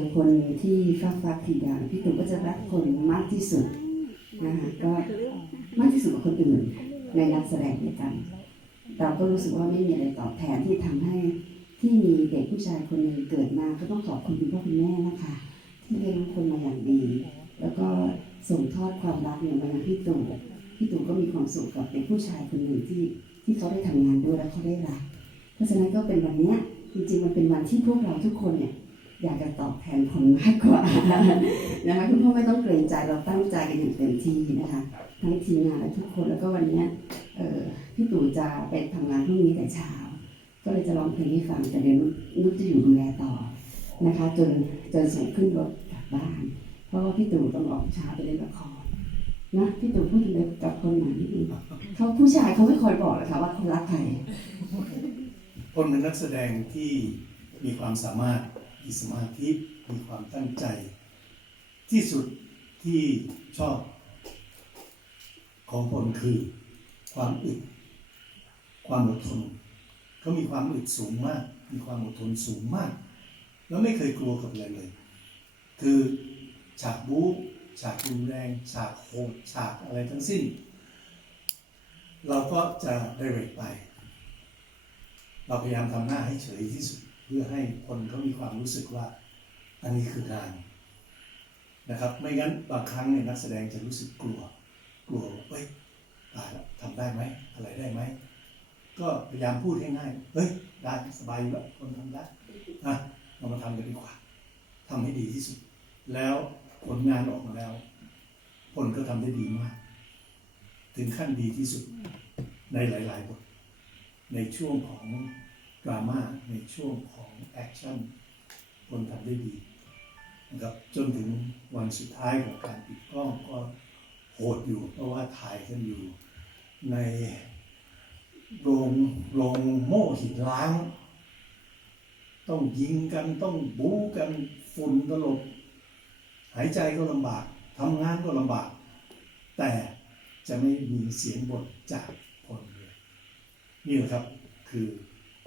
อคนที่ฟ้าฟ้าขีดางพี่ตู่ก็จะรักคนมากที่สุดนะคะก็มากที่สุดกว่าคนอื่นในนักแสดงด้วยกัน เราก็รู้สึกว่าไม่มีอะไรตอบแทนที่ทำให้ที่มีเด็กผู้ชายคนหนึ่งเกิดมาก็ต้องขอบคุณคุณพ่อคุณแม่นะคะที่เลี้ยงคนมาอย่างดี แล้วก็ส่งทอดความรักเนี่ยมายังพี่ตู่พี่ตู่ก็มีความสุขกับเด็กผู้ชายคนหนึ่งที่ที่เขาได้ทำงานด้วยแล้วเขาได้รัก เพราะฉะนั้นก็เป็นวันเนี้ยจริงๆมันเป็นวันที่พวกเราทุกคนเนี่ย อยากจะตอบแทนคนมากกว่านะคะคุณพ่อไม่ต้องเกรงใจเราตั้งใจกันอย่างเต็มที่นะคะทั้งทีมงานและทุกคนแล้วก็วันนี้เออพี่ตู่จะไปทำงานพรุ่งนี้แต่เช้า ก็เลยจะร้องเพลงให้ฟังแต่เดี๋ยวนุชนุชจะอยู่ดูแลต่อนะคะ จนจนส่งขึ้นรถกลับบ้าน เพราะว่าพี่ตู่ต้องออกเช้าไปเล่นละครนะพี่ตู่พูดเลยกับคนไหนนิดนึงเขาผู้ชายเขาไม่คอยบอกเลยค่ะว่าเขารักใครคนเป็นนักแสดงที่มีความสามารถ มีสมาธิมีความตั้งใจ ที่สุดที่ชอบ ของพลคือความอึด ความอดทนเขามีความอึดสูงมาก มีความอดทนสูงมาก แล้วไม่เคยกลัวกับอะไรเลย คือฉากบู๊ฉากรุนแรงฉากโหดฉากอะไรทั้งสิ้น เราก็จะได้เรกไป เราพยายามทำหน้าให้เฉยที่สุด เพื่อให้คนเขามีความรู้สึกว่า อันนี้คืองานนะครับ ไม่งั้นบางครั้งเนี่ยนักแสดงจะรู้สึกกลัว กลัวเฮ้ยตายแล้วทำได้ไหมอะไรได้ไหมก็พยายามพูดให้ง่ายเฮ้ยได้สบายอยู่แล้วคนทำได้อะเรามาทำกันดีกว่าทำให้ดีที่สุด แล้วผลงานออกมาแล้ว ผลก็ทำได้ดีมาก ถึงขั้นดีที่สุดในหลาย ๆ บทในช่วงของ ดราม่าในช่วงของแอคชั่นคนทำได้ดีนะครับจนถึงวันสุดท้ายของการปิดกล้องก็โหดอยู่ เพราะว่าถ่ายกันอยู่ในโรงโรงโม่หินล้าง ต้องยิงกันต้องบู๊กันฝุ่นตลบ หายใจก็ลำบากทำงานก็ลำบาก แต่จะไม่มีเสียงบทจากคนเลยนี่แหละครับคือ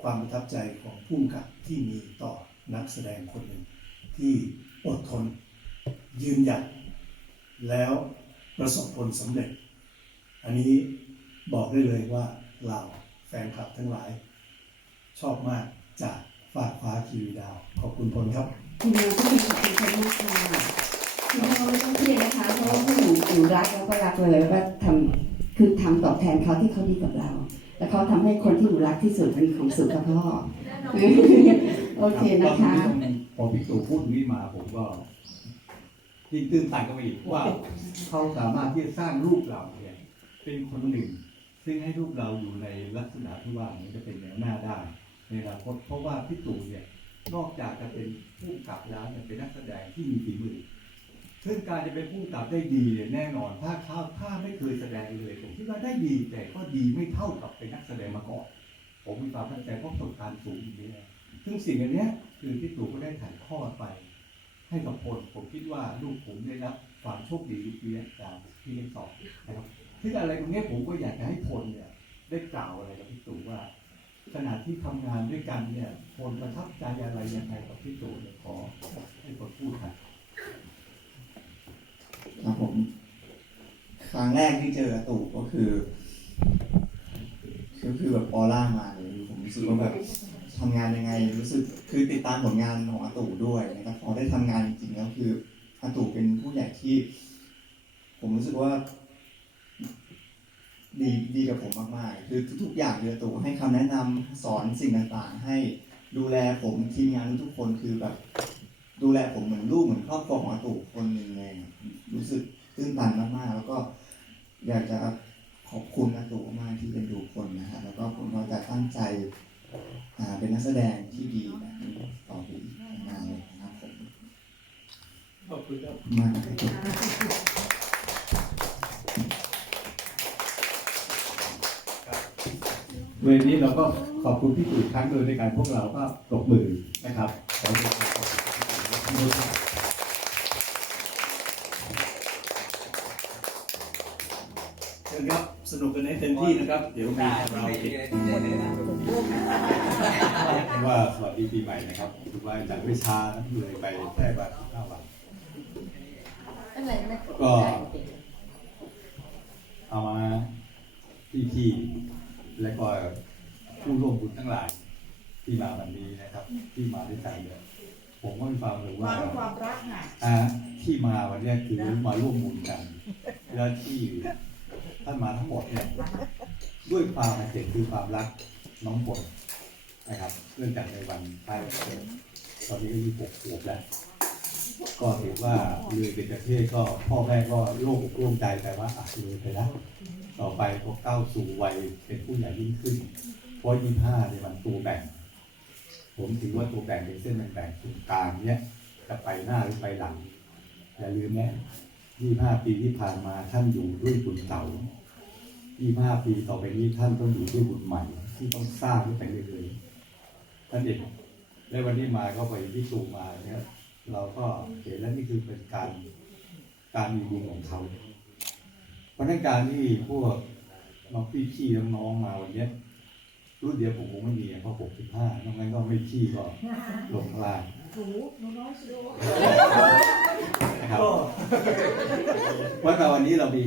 ความประทับใจของผู้กับที่มีต่อนักแสดงคนหนึ่ง ที่อดทน ยืนหยัด แล้วประสบผลสำเร็จ อันนี้บอกได้เลยว่าเราแฟนคลับทั้งหลาย ชอบมากจากฝากฟ้าคีรีดาว ขอบคุณพลครับคุณแม่ก็มีขอบคุณคนมากค่ะคุณพ่อไม่ต้องเครียดนะคะเพราะว่าผู้หญิงอยู่รักแล้วก็รักเลยแล้วก็ทำคือทำตอบแทนเขาที่เขาดีกับเรา แล้วเขาทำให้คนที่อยู่รักที่สุดมีความสุขกับพ่อ โอเคนะคะพอพี่ตู่พูดตรงนี้มาผมก็ยิ่งตื่นตันกันไปอีกว่าเขาสามารถที่จะสร้างรูปเราเนี่ยเป็นคนหนึ่ง ซึ่งให้รูปเราอยู่ในลักษณะที่ว่ามันจะเป็นแนวหน้าได้ในอนาคตเพราะว่าพี่ตู่เนี่ยนอกจากจะเป็นผู้กำกับแล้วเนี่ยเป็นนักแสดงที่มีฝีมือ ซึ่งการจะเป็นผู้กับได้ดีเนี่ยแน่นอน ถ้าถ้าถ้าไม่เคยแสดงเลย ผมคิดว่าได้ดีแต่ก็ดีไม่เท่ากับเป็นนักแสดงมาก่อน ผมมีความตั้งใจเพราะประสบการณ์สูงอย่างนี้ซึ่งสิ่งอันนี้คือที่ตู่ก็ได้ถ่ายทอดไป ให้กับพลผมคิดว่าลูกผมได้รับความโชคดีลูกเลี้ยงจากพี่เลี้ยงสองนะครับซึ่งอะไรตรงนี้ผมก็อยากจะให้พลเนี่ย ได้กล่าวอะไรกับพี่ตู่ว่าขณะที่ทำงานด้วยกันเนี่ยพลประทับใจอะไรยังไงกับพี่ตู่เนี่ยขอให้พลพูดครับ ครับผม ครั้งแรกที่เจอตู่ก็คือ ก็คือแบบออร่ามาเลยผมรู้สึกว่าแบบทำงานยังไงรู้สึกคือติดตามผลงานของอาตู่ด้วยนะครับพอได้ทำงานจริงๆแล้วคืออาตู่เป็นผู้ใหญ่ที่ ผมรู้สึกว่า ดีดีกับผมมากๆ คือทุกๆอย่างคือตู่ให้คำแนะนำสอนสิ่งต่างๆ ให้ดูแลผมทีมงานทุกคนคือแบบ ดูแลผมเหมือนลูกเหมือนครอบครัวของอาตู่คนหนึ่งเลยรู้สึกตื้นตันมากๆ แล้วก็อยากจะขอบคุณอาตู่มากที่เป็นดูคนนะฮะแล้วก็ผมก็จะตั้งใจอ่าเป็นนักแสดงที่ดีแบบนี้ต่อไปอีกนานเลยนะครับผมขอบคุณครับมากนะครับครับเวรนี้เราก็ขอบคุณพี่ตู่อีกครั้งโดยในการพวกเราก็ตบมือนะครับขอแสดงความขอบคุณพี่ตู่ครับ เชิญครับสนุกกันให้เต็มที่นะครับ เดี๋ยวมีเราเด็กว่าสวัสดีปีใหม่นะครับถือว่าจากวิชาเลยไปแค่วันห้าวันก็เอามาพี่ๆและก็ผู้ร่วมบุญทั้งหลายที่มาวันนี้นะครับ ที่มาด้วยกันเนี่ย ผมก็มีความรู้ว่าความความรักน่ะอ่าที่มาวันเนี้ยคือมาร่วมบุญกันและที่ท่านมาทั้งหมดเนี่ยด้วยความเห็นคือความรักน้องผลนะครับเรื่องจากในวันใกล้วันเกิดตอนนี้ก็ยี่หกขวบแล้วก็เห็นว่าเลยเป็นประเทศก็พ่อแม่ก็โล่งอกโล่งใจแต่ว่าอะเลยไปแล้วต่อไปพอก้าวสู่วัยเป็นผู้ใหญ่ยิ่งขึ้นเพราะยี่ห้าในยมันตัวแบ่ง ผมถือว่าตัวแบ่งเป็นเส้นแบ่งตรงกลางเนี่ยจะไปหน้าหรือไปหลังอย่าลืมนะ25ปีที่ผ่านมาท่านอยู่ด้วยบุญเก่า25ปีต่อไปนี้ท่านต้องอยู่ด้วยบุญใหม่ ที่ต้องสร้างขึ้นไปเรื่อยๆท่านเด็กและวันนี้มาก็ไปที่ตูมาเนี่ยเราก็เห็นแล้วนี่คือเป็นการการมีบุญของเขา เพราะนั้นการที่พวกน้องพี่ขี้น้องๆมาวันเนี้ย รุ่นเดียวผมคงไม่มีอะเพราะผมสิบห้านอกนั้นก็ไม่ขี้ก็ลงข้างล่างถูหนูน้อยสิโดนะครับว่าแต่วันนี้เรามี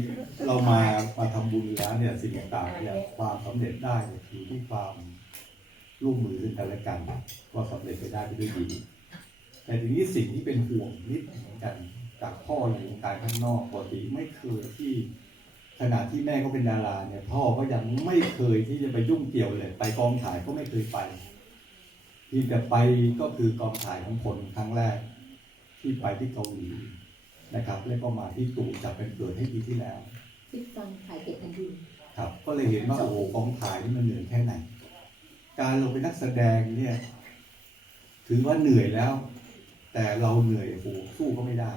เรามามาทำบุญแล้วเนี่ยสิ่งต่างๆเนี่ยความสำเร็จได้เนี่ยอยู่ที่ความร่วมมือซึ่งกันและกันว่าสำเร็จไปได้ไปด้วยดี แต่ทีนี้สิ่งที่เป็นห่วงนิดเหมือนกันจากพ่ออยู่วงการข้างนอกปกติไม่เคยที่ ขณะที่แม่ก็เป็นดาราเนี่ย พ่อก็ยังไม่เคยที่จะไปยุ่งเกี่ยวเลย ไปกองถ่ายก็ไม่เคยไป ที่จะไปก็คือกองถ่ายของคนครั้งแรก ที่ไปที่เกาหลีนะครับ แล้วก็มาที่ตูจับเป็นเกิดให้ปีที่แล้วที่ตอนถ่ายเก็บกันอยู่ครับ ก็เลยเห็นว่าโอ้โหกองถ่ายนี่มันเหนื่อยแค่ไหน การลงเป็นนักแสดงเนี่ยถือว่าเหนื่อยแล้ว แต่เราเหนื่อยโอ้โหสู้ก็ไม่ได้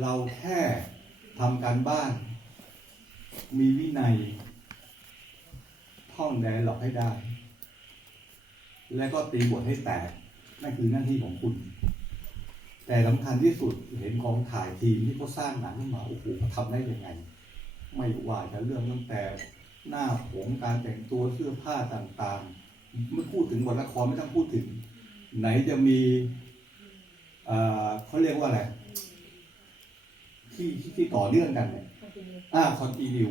เราแค่ทำการบ้าน มีวินัย ท่องแดร์หลอกให้ได้ แล้วก็ตีบทให้แตก นั่นคือหน้าที่ของคุณ แต่สำคัญที่สุดเห็นกองถ่ายทีมที่เขาสร้างหนังขึ้นมาโอ้โหทำได้ยังไง ไม่ว่าจะเรื่องตั้งแต่หน้าผมการแต่งตัวเสื้อผ้าต่างๆไม่พูดถึงบทละครไม่ต้องพูดถึง ไหนจะมีเขาเรียกว่าอะไรที่ที่ที่ต่อเนื่องกันเนี่ย อ่าคอนติเนีย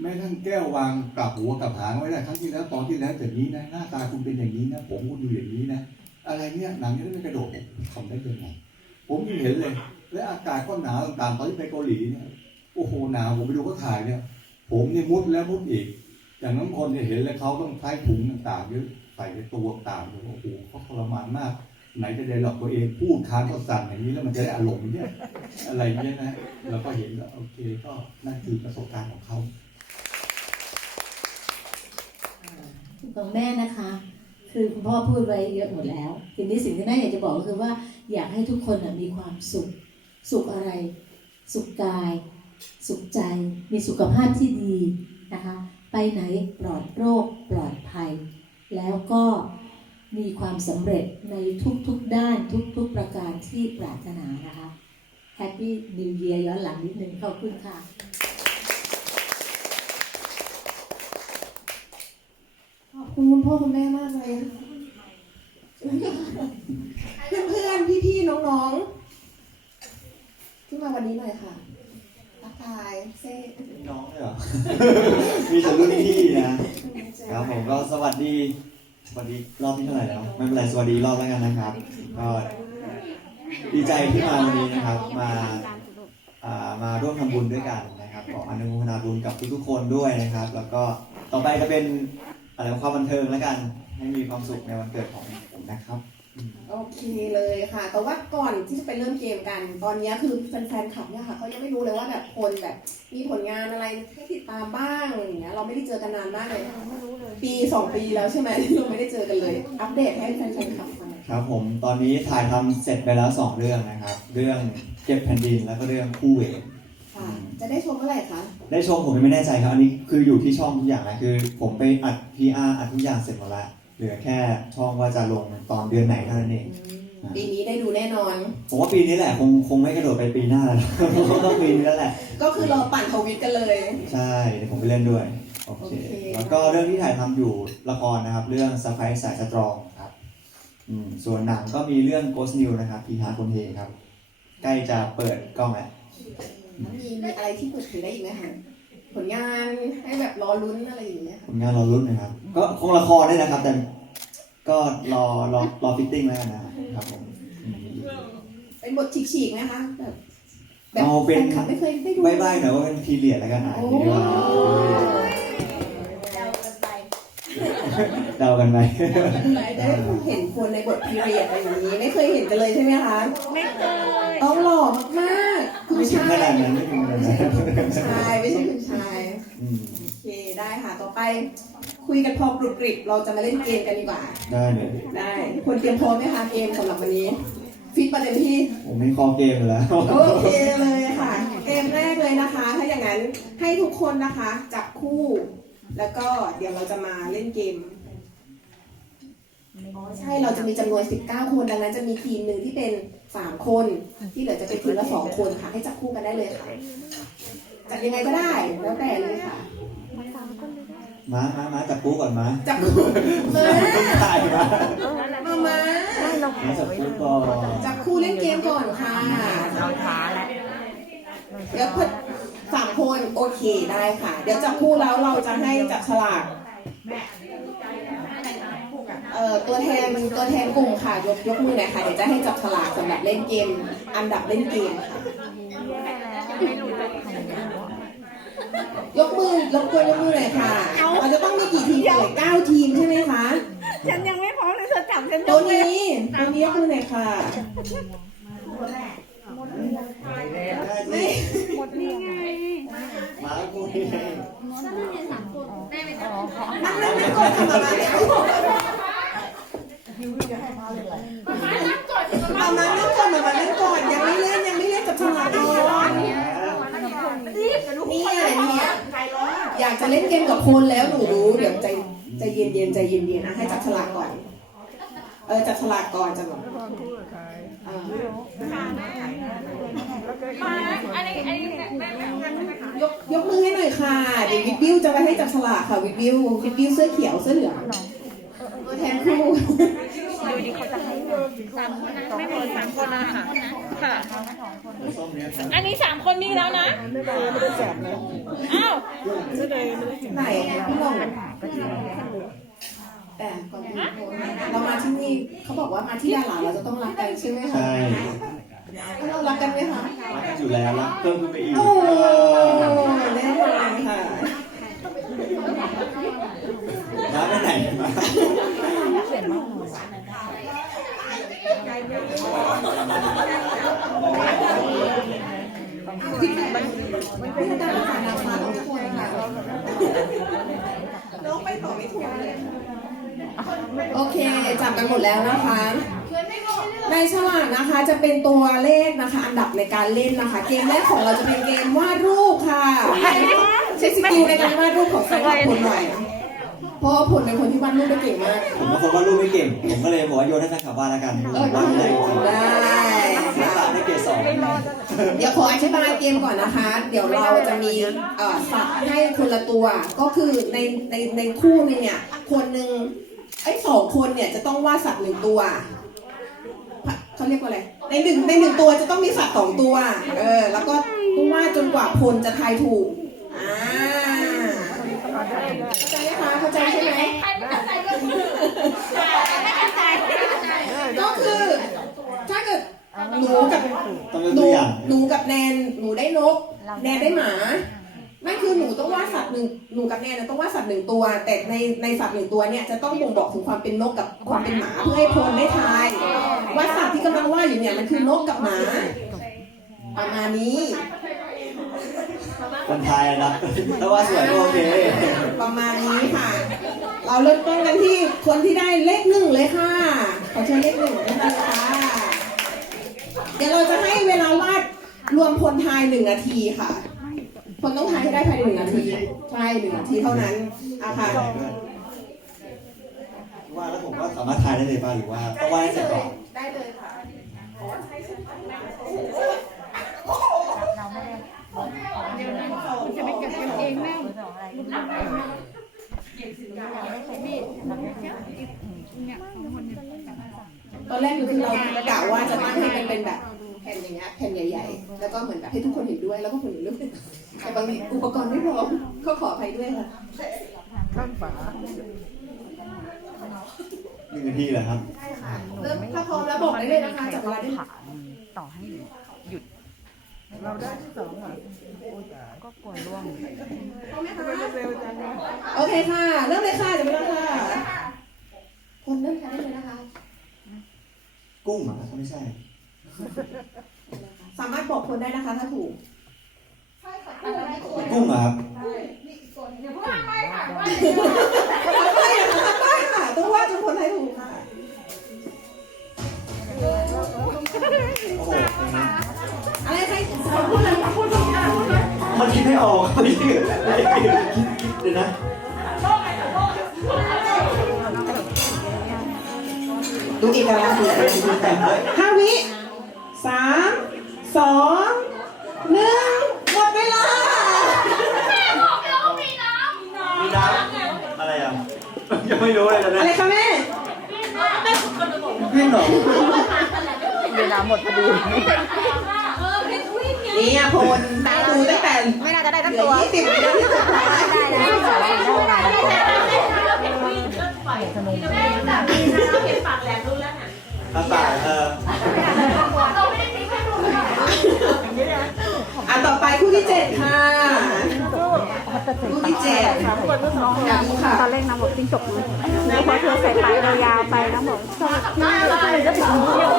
แม้ทั้งแก้ววางกลับหัวกลับหางไว้ได้ครั้งที่แล้วตอนที่แล้วแบบนี้นะหน้าตาคุณเป็นอย่างนี้นะผมคุณอยู่อย่างนี้นะอะไรเนี่ยหนังจะได้ไม่กระโดดทำได้ยังไงผมยังเห็นเลย และอากาศก็หนาวต่างๆตอนที่ไปเกาหลีเนี่ยโอ้โหหนาวผมไปดูเขาถ่ายเนี่ย ผมเนี่ยมุดแล้วมุดอีกอย่างน้องคนเนี่ยเห็นเลยเขาต้องใช้ถุงต่างๆเยอะใส่ในตัวต่างๆโอ้โหเขาทรมานมาก ไหนจะได้หลอกตัวเองพูดค้านก็สั่นอย่างนี้แล้วมันจะได้อารมณ์เนี่ยอะไรเงี้ยนะเราก็เห็นแล้วโอเคก็นั่นคือประสบการณ์ของเขาของแม่นะคะ คือคุณพ่อพูดไว้เยอะหมดแล้วทีนี้สิ่งที่แม่อยากจะบอกก็คือว่า อยากให้ทุกคนมีความสุข สุขอะไร สุขกาย สุขใจ มีสุขภาพที่ดีนะคะ ไปไหนปลอดโรคปลอดภัย แล้วก็ มีความสำเร็จในทุกๆด้านทุกๆประการที่ปรารถนานะคะ Happy New Year ย้อนหลังนิดนึงขอบคุณค่ะ ขอบคุณคุณพ่อคุณแม่มากเลยเพื่อนเพื่อนพี่พี่ๆน้องๆ ที่มาวันนี้หน่อยค่ะทักทายเซ่น้องเลยเหรอ มีแต่รุ่นพี่นะครับผมก็สวัสดีส วัสดีรอบที่เท่าไหร่แล้วไม่เป็นไรสวัสดีรอบแล้วกันนะครับก็ดีใจที่มาวันนี้นะครับ มาอ่ามาร่วมทำบุญด้วยกันนะครับขออนุโมทนาบุญกับทุกๆคนด้วยนะครับ แล้วก็ต่อไปจะเป็นอะไรความบันเทิงแล้วกันให้มีความสุขในวันเกิดของผมนะครับ โอเคเลยค่ะ แต่ว่าก่อนที่จะไปเริ่มเกมกัน ตอนนี้คือแฟนๆขับเนี่ยค่ะเขายังไม่รู้เลยว่าแบบคนแบบ มีผลงานอะไรให้ติดตามบ้างอย่างเงี้ย เราไม่ได้เจอกันนานมากเลย ปีสองปีแล้วใช่ไหมที่เราไม่ได้เจอกันเลย อัปเดตให้แฟนๆขับฟังครับผมตอนนี้ถ่ายทำเสร็จไปแล้วสองเรื่องนะครับ เรื่องเก็บแผ่นดินแล้วก็เรื่องคู่เวรค่ะ จะได้ชมเมื่อไหร่คะ ได้ชมผมยังไม่แน่ใจครับ อันนี้คืออยู่ที่ช่องทุกอย่างนะคือ ผมไปอัด PR อัดทุกอย่างเสร็จหมดแล้ว เหลือแค่ช่องว่าจะลงตอนเดือนไหนเท่านั้นเอง ปีนี้ได้ดูแน่นอน ผมว่าปีนี้แหละ คงคงไม่กระโดดไปปีหน้าแล้วคงต้องปีนี้แล้วแหละ ก็คือเราปั่นทวิตกันเลย ใช่เดี๋ยวผมไปเล่นด้วยโอเคโอเคแล้วก็เรื่องที่ถ่ายทำอยู่ละครนะครับ เรื่องสไปซ์สายสตรองครับอืมส่วนหนังก็มีเรื่อง Ghost New นะครับพีฮาร์คนเฮครับ ใกล้จะเปิดกล้องแล้วมีมีอะไรที่เปิดเผยได้อีกไหมคะ ผลงานให้แบบรอลุ้นอะไรอย่างเงี้ยผลงานรอรุ่นนะครับ ก็คงละครได้นะครับ แต่ก็รอรอรอฟิตติ้งแล้วกันนะครับผมอืมเป็นบทฉีกๆไหมคะแบบแบบเอาเป็นแฟนคลับไม่เคยได้ดู บายบายหน่อยว่าเป็นพีเรียดแล้วกันอะโอ้ อย่างนี้ดีกว่า เดากันไหมได้เห็นคนในบทพีเรียดอะไรอย่างนี้ ไม่เคยเห็นกันเลยใช่ไหมคะ ไม่เคย ต้องหล่อมากๆคุณไม่ถึงชาขยนาดนั้นไม่ถึงขนาดนั้นคุณชายไม่ใช่คุณชายอืมโอเคได้ค่ะต่อไป คุยกันพอกรุบกริบเราจะมาเล่นเกมกันดีกว่า ได้เลยได้คนเตรียมพร้อมไหมคะเกมสำหรับวันนี้ ฟิตประเด็นที่ ผมมีคอเกมอยู่แล้ว โอเคเลยค่ะ เกมแรกเลยนะคะ ถ้าอย่างนั้นให้ทุกคนนะคะ จับคู่ แล้วก็เดี๋ยวเราจะมาเล่นเกม อ๋อใช่เราจะมีจำนวน 19 คนดังนั้นจะมีทีมหนึ่งที่เป็น 3 คน ที่เหลือจะเป็นทีมละ2คนค่ะ ให้จับคู่กันได้เลยค่ะ จับยังไงก็ได้แล้วแต่เลยค่ะมามามาจับคู่ก่อนมาจับคู่มา ต้องถ่ายมามามามาจับคู่ก่อนจับคู่เล่นเกมก่อนค่ะ เราช้าแล้วเดี๋ยวเพิ่น สามคนโอเคได้ค่ะ เดี๋ยวจับคู่แล้วเราจะให้จับฉลากเอ่อตัวแทนตัวแทนกลุ่มค่ะยกยกมือหน่อยค่ะเดี๋ยวจะให้จับฉลากสำหรับเล่นเกม อันดับเล่นเกมค่ะยกมือยกตัวยกมือหน่อยค่ะเราจะต้องมีกี่ทีมเอ่ยเก้าทีมใช่ไหมคะฉันยังไม่พร้อมเลยเธอจับฉันตัวนี้ตัวนี้ยกมือหน่อยค่ะไม่ หมดนี่ไงมาคู่นี่ไงนั่งนั่งนั่งก่อนทำมาแล้วมามานั่งก่อนมามานั่งก่อนยังไม่เล่นยังไม่เล่นจับฉลากก่อนเนี่ยเนี่ยอยากจะเล่นเกมกับคนแล้วหนูรู้เดี๋ยวใจใจเย็นเย็นใจเย็นเย็นนะให้จับฉลากก่อน เออจับฉลากก่อนจับแบบเออ ยกยกมือให้หน่อยค่ะ เดี๋ยววิดวิวจะไปให้จับฉลากค่ะวิดวิววิดวิวเสื้อเขียวเสื้อเหลืองตัวแทนคู่ดูดิเขาจะให้สามคนนะไม่พอสามคนนะคะค่ะอันนี้สามคนนี้แล้วนะไม่ได้แสบนะอ้าวไหนพี่หน้อง แต่ก่อนอื่นเรามาที่นี่เขาบอกว่ามาที่ดาราเราจะต้องรักกันใช่ไหมคะใช่เรารักกันไหมคะรักกันอยู่แล้วรักเพิ่มขึ้นไปอีกโอ้แน่นอนค่ะมาไปไหนมาพี่พี่ดาราค่ะนะคะทุกคนค่ะน้องไปต่อไม่ถูกเลย โอเคจับกันหมดแล้วนะคะในฉลากนะคะจะเป็นตัวเลขนะคะ อันดับในการเล่นนะคะ เกมแรกของเราจะเป็นเกมวาดรูปค่ะใช้สกิลในการวาดรูปของแฟนคลับคนหน่อยเพราะว่าผลเป็นคนที่วาดรูปได้เก่งมากผมเป็นคนวาดรูปไม่เก่งผมก็เลยบอกว่าโยนให้แฟนคลับวาดแล้วกันเออวาดไม่ได้จริงได้ๆค่ะวาดได้เกรดสองเดี๋ยวขออธิบายเกมก่อนนะคะ เดี๋ยวเราจะมีเอ่อสัตว์ให้คนละตัว ก็คือในในในคู่นึงเนี่ยคนหนึ่ง ไอ้สองคนเนี่ยจะต้องวาดสัตว์หนึ่งตัวเขาเรียกว่าอะไร ในหนึ่งในหนึ่งตัวจะต้องมีสัตว์สองตัว เออ แล้วก็ต้องวาดจนกว่าพลจะทายถูก อ่า เข้าใจไหมคะ เข้าใจใช่ไหมก็คือถ้าเกิดหนูกับหนูหนูกับแนนหนูได้นก แนนได้หมา นั่นคือหนูต้องวาดสัตว์หนึ่งหนูกับแนนนะต้องวาดสัตว์หนึ่งตัว แต่ในในสัตว์หนึ่งตัวเนี่ยจะต้องบ่งบอกถึงความเป็นนกกับความเป็นหมาเพื่อให้พลได้ทายว่าสัตว์ที่กำลังวาดอยู่เนี่ยมันคือนกกับหมาประมาณนี้คนไทยนะถ้าว่าสวยก็โอเค ประมาณนี้ค่ะ เราเริ่มต้นกันที่คนที่ได้เลขหนึ่งเลยค่ะ ขอเชิญเลขหนึ่งได้เลยค่ะเดี๋ยวเราจะให้เวลาวาดรวมพลทายหนึ่งนาทีค่ะ คนต้องทายให้ได้ภายในหนึ่งนาทีใช่หนึ่งนาทีเท่านั้นอะค่ะว่าแล้วผมก็สามารถทายได้เลยป่ะหรือว่าต้องว่าให้เสร็จก่อนได้เลยค่ะจะไปเก็บกันเองแม่ตอนแรกคือเรากะว่าจะตั้งให้มันเป็นแบบแผ่นอย่างเงี้ยแผ่นใหญ่ๆ แล้วก็เหมือนแบบให้ทุกคนเห็นด้วย แล้วก็คนเห็นด้วยแต่บางทีอุปกรณ์ไม่พร้อมก็ขออภัยด้วยค่ะหนึ่งนาทีเหรอครับใช่ค่ะเริ่มถ้าพร้อมแล้วบอกได้เลยนะคะจับเวลาได้เลยต่อให้หยุด เราได้ที่สองอะก็กลัวร่วงพร้อมไหมคะโอเคค่ะ เริ่มเลยค่ะจับเวลาค่ะคนเริ่มทายได้เลยนะคะ กุ้งเหรอไม่ใช่ สามารถบอกคนได้นะคะ ถ้าถูกกุ้งเหรอครับไม่ค่ะไม่ค่ะต้องว่าจนคนไทยถูกค่ะโอ้โหอะไรใครพูดอะไรพูดอะไรมันคิดไม่ออกคิดคิดเดี๋ยวนะดูอีกแล้วดูห้าวิสาม สองหนึ่งหมดเวลา มีน้ำอะไรอะ ยังไม่รู้เลยตอนอะนี้ไรคะแม่วิ่งเหรอเวลาหมดพอดี นี่อะพลตาดูตั้งแต่ไม่น่าจะได้ทั้งเหลืตัอวยี่สิบวินาทีสุดท้ายได้แล้วได้แล้วได้แล้วอาตายเออ อะต่อไปคู่ที่เจ็ดค่ะ คู่ที่เจ็ดอยากดูค่ะ ตอนแรกน้ำบอกจิ้งจกนะพอเธอใส่ไปเรายาวไปน้ำบอกชอบที่ก็เลยจะถึงเดียว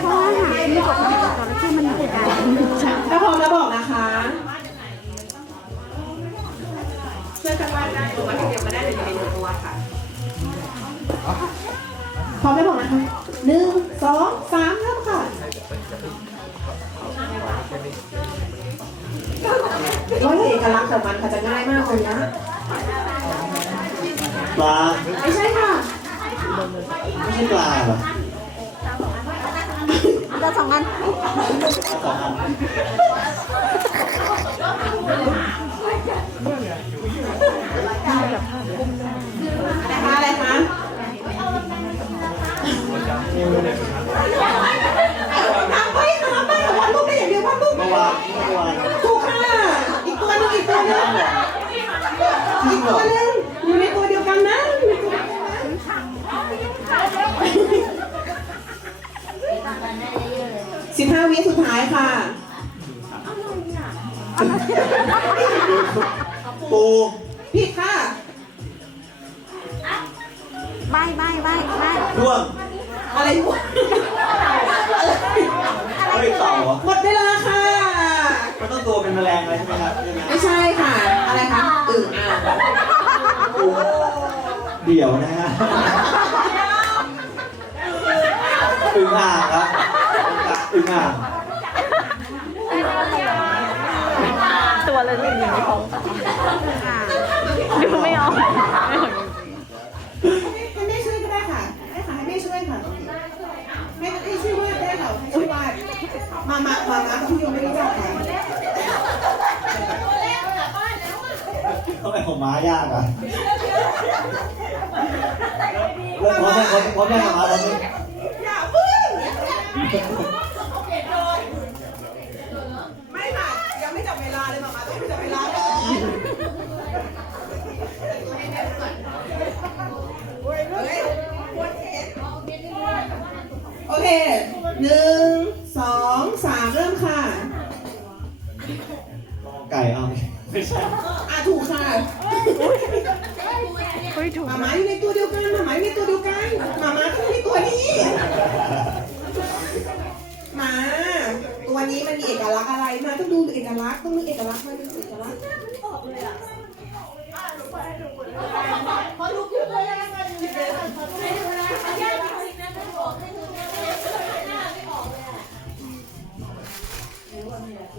เพราะว่าหางจิ้งจกมันตอนแรกที่มันเหมือนกันถ้าพร้อมแล้วบอกนะคะช่วยกันวาดได้หรือว่าเก็บมาได้เลยในตัวค่ะพร้อมแล้วบอกนะคะหนึ่งสองสามเริ่ม ค่ะร้อยเอกลักษณ์ของมันค่ะจะง่ายมากเลยนะปลาไม่ใช่ค่ะไม่ใช่ปลาเหรอเราสองอันปลาสองอัน ยวนะฮะอึ่งอ่างครับอึ่งอ่างตัวเลยอยู่ในท้องดูไม่ออกให้แม่ช่วยก็ได้ค่ะได้ค่ะให้แม่ช่วยค่ะให้ให้ช่วยวาดได้ค่ะให้ช่วยวาดมามามามาพี่โยไม่รู้จักค่ะทำไมของม้ายากอะแล้ว พร้อมไหมพร้อมพร้อมไหมของม้าพร้อมไหมอย่าพึ่งไม่ค่ะยังไม่จับเวลาเลยมามาต้องจับเวลาก่อนเฮ้ยโอเคหนึ่งสองสามเริ่มค่ะ ไก่เอาไม่ใช่อะถูกค่ะ เฮ้ยถูก หมาม้าอยู่ในตัวเดียว กันหมาม้าอยู่ในตัวเดียวกันหมาม้าต้องอยู่ในตัวนี้หมาตัวนี้มันมีเอกลักษณ์อะไรมาต้องดูเอกลักษณ์ต้องมีเอกลักษณ์มาดูเอกลักษณ์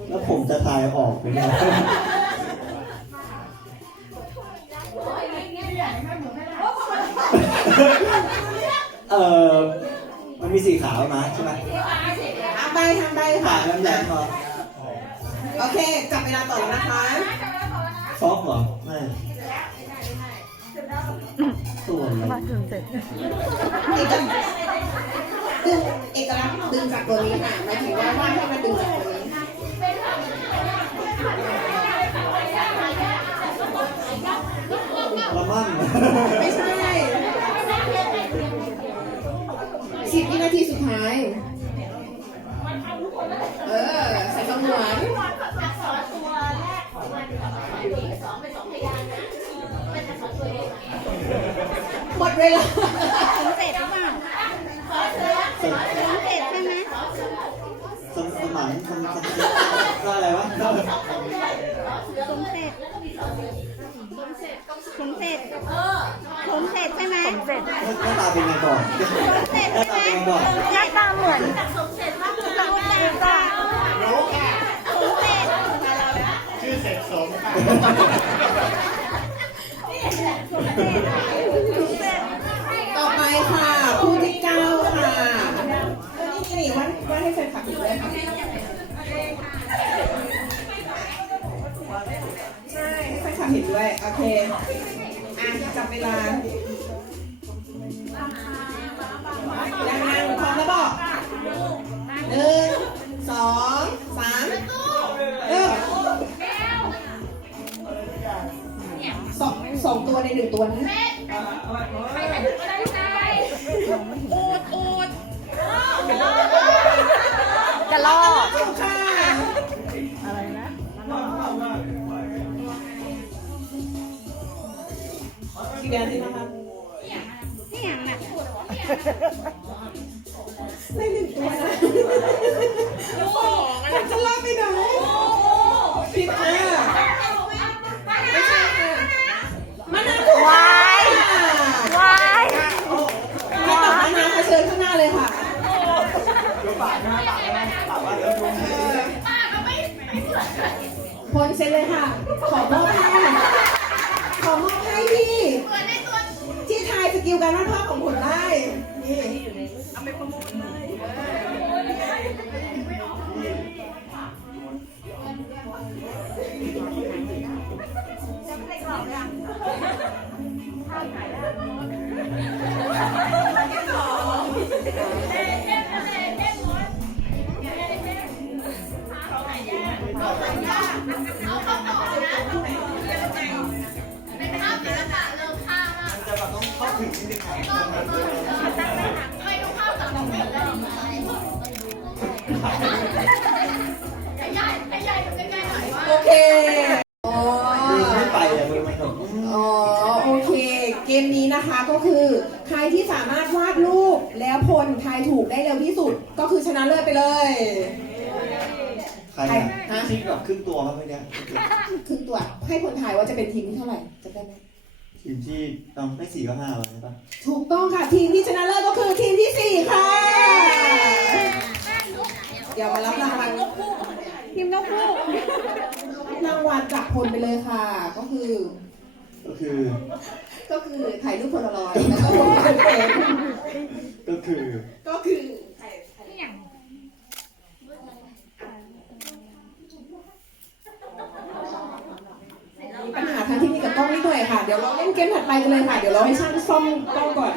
แล้วผมจะทายออกไหมเนี่ย เออมันมีสีขาวมาใช่ไหมทำใบทำใบขาค่ะวแหลมๆพอโอเค จับเวลาต่อเลยนะคะซอฟเหรอไม่ส่วนอะไรมาถึงเสร็จเอกลักษณ์ดึงเอกลักษณ์ดึงจากตัวนี้ค่ะหมายถึงว่าว่าให้มันดึงจากตัวนี้ละมั่งไม่ใช่ ทีสุดท้าย เออ ใส่สมวนหมดเวลาเสร็จหรือเปล่าเสร็จใช่ไหมสมสมังสมสมก็อะไรวะสมเสร็จสม เสร็จสมเสร็จใช่ไหมสมเสร็จหน้าตาเป็นไงก่อนสมเสร็จหน้าใช่ตาไหมเป็นไงก่อนหน้าตาเหมือนสมเสร็จว่าสมเสร็จก่อนสมเสร็จชื่อเสร็จสมค่ะต่อไปค่ะคู่ที่เก้าค่ะเออนี่นี่ว่าว่าให้แฟนคลับอยู่ด้วยค่ะใช่ให้แฟนคลับเห็นด้วย โอเค อ่จับเวลายังยังพร้อมแล้วบอกหนึ่งสองสามเริ่มสองสองตัวในหนึ่งตัวนะกระลอกถูกค่ะ กี่นาทีนะคะนี่อย่างน่ะในหนึ่งตัวนะมันจะลากไปไหนผิดค่ะไม่ใช่ค่ะมะนาวถูกค่ะวายให้ตอบมะนาวค่ะเชิญข้างหน้าเลยค่ะคนเซ็นเลยค่ะ ขอมอบให้ มนี้นะคะก็คือใครที่สามารถวาดรูปแล้วพลทายถูกได้เร็วที่สุด ก็คือชนะเลิศไปเลย ใครอะฮะชิกแบบครึ่งตัวครับเมื่อกี้ครึ่งตัวให้คนทายว่าจะเป็นทีมที่เท่าไหร่จะได้ไหมทีมที่ต้องได้สี่ก็ห้าแล้วใช่ปะถูกต้องค่ะทีมที่ชนะเลิศก็คือทีมที่สี่ค่ะ เดี๋ยวมารับรางวัลทีมนกคู่รางวัลจากพลไปเลยค่ะ ก็คือ ก็คือ ก็คือถ่ายรูปโพลารอยด์แล้วก็ลงไปเฟซก็คือ ก็คือมีปัญหาทางเทคนิคกับกล้องนิดหน่อยค่ะ เดี๋ยวเราเล่นเกมถัดไปกันเลยค่ะ เดี๋ยวเราให้ช่างซ่อมกล้องก่อน